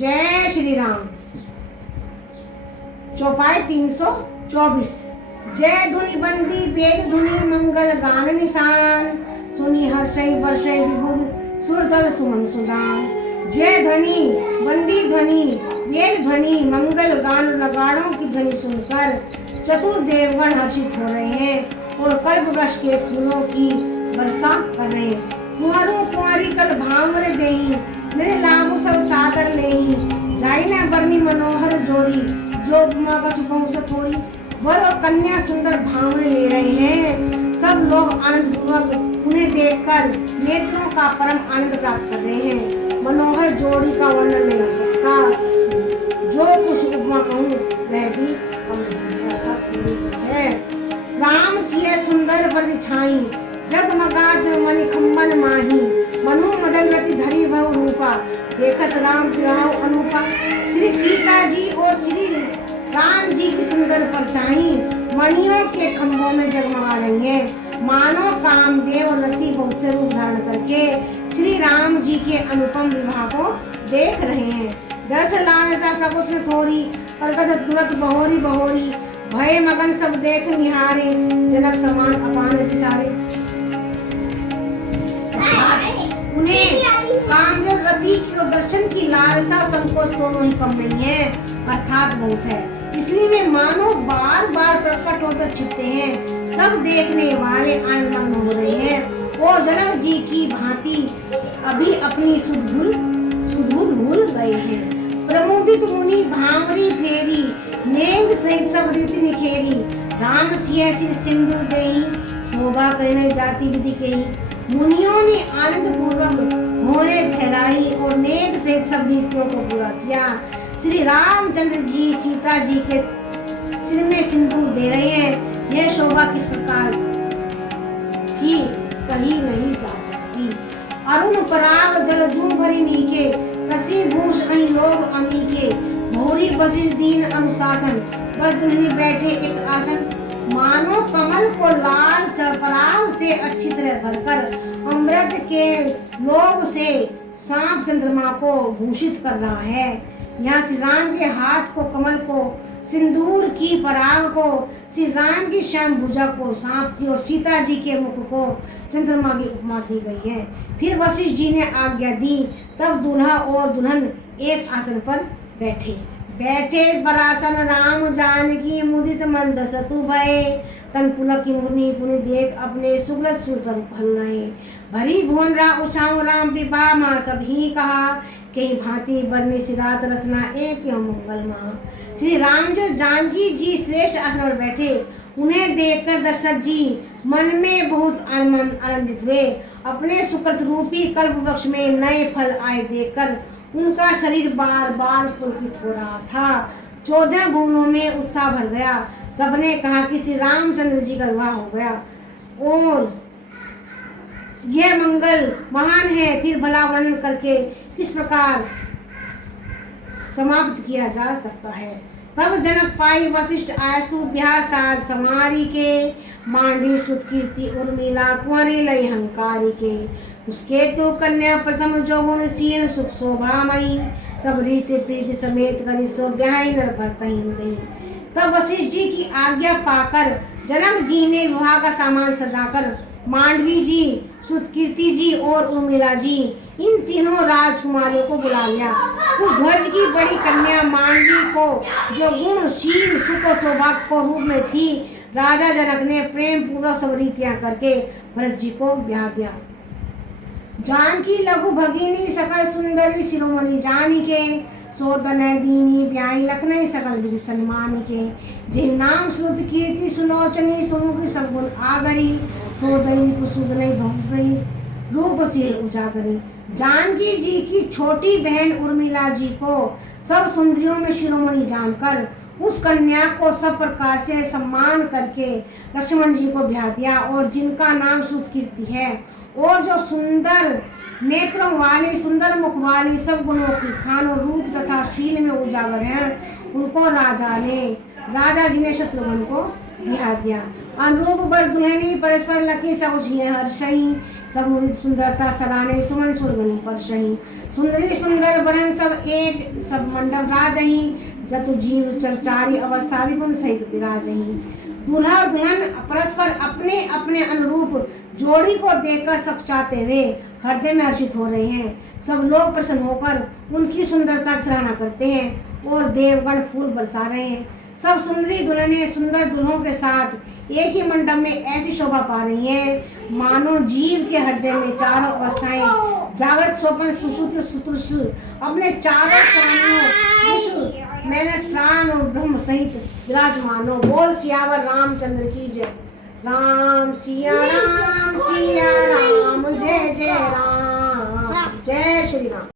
जय श्री राम। चौपाई 324। जय धुनि बंदी वेद धुनि मंगल गान निशान, सुनी हर्षई वर्षई विभुर सुरदल सुमन सुजान। जय ध्वनि बंदी ध्वनि वेद ध्वनि मंगल गान नगाड़ों की ध्वनि सुनकर चतुर देवगण हर्षित हो रहे हैं और कल्प वृक्ष के फूलों की वर्षा कर रहे हैं। कुंवरू कुंवारी कल भांवर देही, मेरे लाभु सब सादर लेही। जाई ना बरनी मनोहर जोड़ी, जो उपमा का छुपाऊं से थोड़ी। वर और कन्या सुंदर भांवरे ले रहे हैं। सब लोग आनंद पूर्वक उन्हें देखकर नेत्रों का परम आनंद प्राप्त कर रहे हैं। मनोहर जोड़ी का वर्णन नहीं हो सकता। जो कुछ उपमा कहूँ वह भी है। श्याम सिय सुंदर परछाई, जगमगात मणिखंबन माही। मनु मदन रति धरी बहु रूपा, देखत राम प्याऊ अनुपा। श्री सीता जी और श्री राम जी की सुंदर परछाई मणियों के खंभों में जगमगा रही है। मानो कामदेव रति बहुत से रूप धारण करके श्री राम जी के अनुपम विवाह को देख रहे हैं। दस लालसा सकुच थोड़ी, परगत तुरत बहोरी बहोरी। भय मगन सब देख निहारे, जनक समान अपान विसारे। उन्हें कामदेव रति के दर्शन की लालसा संकोच दोनों ही कम नहीं है, अर्थात बहुत है। इसलिए वे मानो बार बार प्रकट होकर छिपते हैं। सब देखने वाले आनंदमग्न हो रहे हैं और जनक जी की भांति अभी अपनी सुधूर भूल गए हैं। प्रमोदित मुनि भांवरी फेरी, नेंग सहित सब रीति निखेरी। राम सिय सिंदूर देही, शोभा कहने जाति विधि कही। मुनियों ने आनंद पूर्वक भौरे फहराई और नेक सहित सब रीतियों को पूरा किया। श्री रामचंद्र जी सीता जी के सिर में सिंदूर दे रहे हैं। यह शोभा किस प्रकार थी कही नहीं जा सकती। अरुण पराग जलजू भरी नीके, शशि भूष अहि लोग अमीके। भौरी वशिष्ठ दीन अनुशासन, पर दुल्हनी बैठे एक आसन। मानो कमल को लाल पराग से अच्छी तरह भरकर अमृत के लोभ से सांप चंद्रमा को भूषित कर रहा है। यहाँ श्री राम के हाथ को कमल को, सिंदूर की पराग को श्री राम की श्याम भुजा को सांप की और सीता जी के मुख को चंद्रमा की उपमा दी गई है। फिर वशिष्ठ जी ने आज्ञा दी, तब दूल्हा और दुल्हन एक आसन पर बैठे। बरासन राम जानकी, मुदित मंद सतु भय। तन पुलक की मुनि पुनि देख अपने सुग्रत सुतन फलनाए। भरी भुवन रा उछाऊ राम विवाह माँ सब ही कहा, कई भांति बरने सिरात रसना एक मंगल माँ। श्री राम जो जानकी जी श्रेष्ठ आसन पर बैठे, उन्हें देखकर दशरथ जी मन में बहुत आनंदित हुए। अपने सुकृत रूपी कल्प वृक्ष में नए फल आए देखकर उनका शरीर बार बार पुलकित हो रहा था। 14 भुवनों में उत्साह भर गया। सबने कहा कि श्री रामचंद्र जी का विवाह हो गया और यह मंगल महान है। फिर भला वर्णन करके किस प्रकार समाप्त किया जा सकता है। तब जनक पाई वशिष्ठ आयसु ब्याह साज समारी के। मांडवी सुत कीर्ति उर्मिला कुंवरी लय हंकारी के। उसके तो कन्या प्रथम जो गुणशील सुख शोभामयी। सब रीति प्रीति समेत करी सो ब्याही नर भरतहि गई। तब वशिष्ठ जी की आज्ञा पाकर जनक जी ने विवाह का सामान सजाकर मांडवी जी, सुतकीर्ति जी और उर्मिला जी, इन तीनों राजकुमारियों को बुला लिया। उस ध्वज की बड़ी कन्या मांडवी को, जो गुणशील सुख और सौभाग्य को रूप में थी, राजा जनक ने प्रेम पूर्वक सब रीतियां करके भरत जी को ब्याह दिया। जानकी लघु भगिनी सकल सुंदरी शिरोमणि जानी के। सोदन दीनी ब्याही लखनई सकल विधि सम्मान के। जिन नाम श्रुत कीर्ति सुलोचनी, सुमुखी सगुन आगरी। सोदई कुसुदनई भौतई, रूपशील उजागरी। जानकी जी की छोटी बहन उर्मिला जी को सब सुंदरियों में शिरोमणि जानकर उस कन्या को सब प्रकार से सम्मान करके लक्ष्मण जी को ब्याह दिया। और जिनका नाम श्रुत कीर्ति है और जो सुंदर नेत्रों वाली, सुंदर मुख वाली, सब गुणों की खान और रूप तथा शील में उजागर हैं, उनको राजा जी ने शत्रुघ्न को ब्याह दिया। अनुरूप वर दुल्हनी परस्पर लखी सकुच हर्षई। समुदित सुंदरता सराने सुमन सुरगनी परशही, सुंदरी सुंदर बरन सब एक सब मंडप राजही, जतु जीव चरचारी अवस्था विपुल सहित विराजही। दूल्हा और दुल्हन परस्पर अपने अपने अनुरूप जोड़ी को देखकर सकचाते हुए हृदय में हर्षित हो रहे हैं। सब लोग प्रसन्न होकर उनकी सुंदरता की सराहना करते हैं और देवगण फूल बरसा रहे हैं। सब सुंदरी दुल्हनें सुंदर दुल्हों के साथ एक ही मंडप में ऐसी शोभा पा रही हैं मानो जीव के हृदय में चारों अवस्थाएं जागृत स्वप्न सुषुप्त सुतुष अपने चारों स्वामियों विश्व मैंने प्राण और ब्रह्म सहित विराजमानो। बोल सियावर रामचंद्र की जय। राम सिया राम जय जय राम, जय श्री राम।